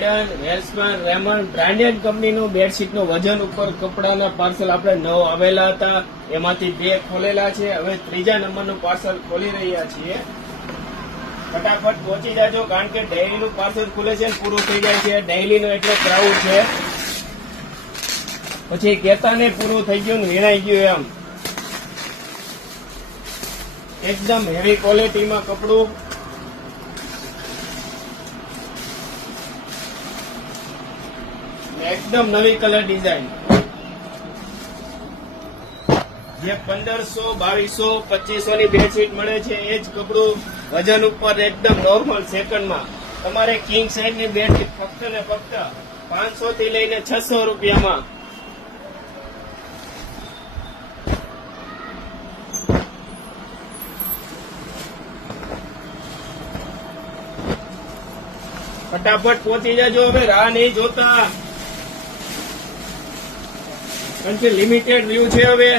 સાયડન, વેલ્સમેન, Raymond branded કંપનીનું બેડશીટનું વજન ઉપર કપડાના પાર્સલ આપણે નવ આવેલા હતા, એમાંથી 2 ખોલેલા છે. હવે 3જા નંબરનું પાર્સલ ખોલી રહ્યા છીએ. ફટાફટ પહોંચી જાજો, કારણ કે ડેઈલીનું પાર્સલ ખુલે છે ને પૂરું થઈ જાય છે. ડેઈલીનું એટલે ક્રાઉડ છે, પછી કેતા ને પૂરું થઈ ગયું ને વીણાઈ ગયું એમ. એકદમ હેવી ક્વોલિટીમાં કપડું. એકદમ નવી કલર ડિઝાઇન. જે 1500, 2200, 2500 ની બેડશીટ મળે છે એ જ કપડું વજન ઉપર એકદમ નોર્મલ સેકન્ડમાં. તમારે કિંગ સાઇઝ ની બેડશીટ ફક્ત ને ફક્ત 500 થી લઈને 600 રૂપિયામાં. ફટાફટ પહોંચી જાજો, હવે રાહ નહીં જોતા, કારણ કે લિમિટેડ વ્યૂ છે હવે.